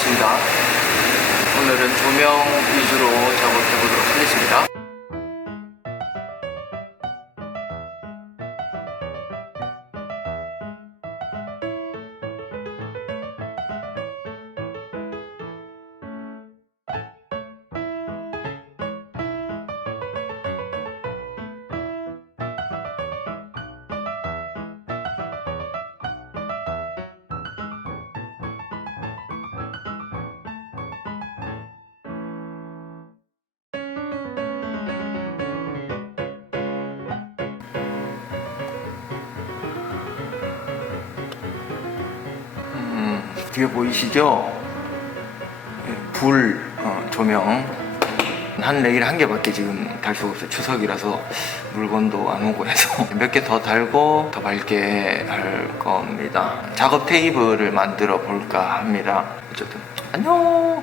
반갑습니다. 오늘은 조명 위주로 작업 뒤에 보이시죠? 예, 불 어, 조명 한 레일 한 개밖에 지금 달 수가 없어요. 추석이라서 물건도 안 오고 해서 몇 개 더 달고 더 밝게 할 겁니다. 작업 테이블을 만들어 볼까 합니다. 어쨌든 안녕.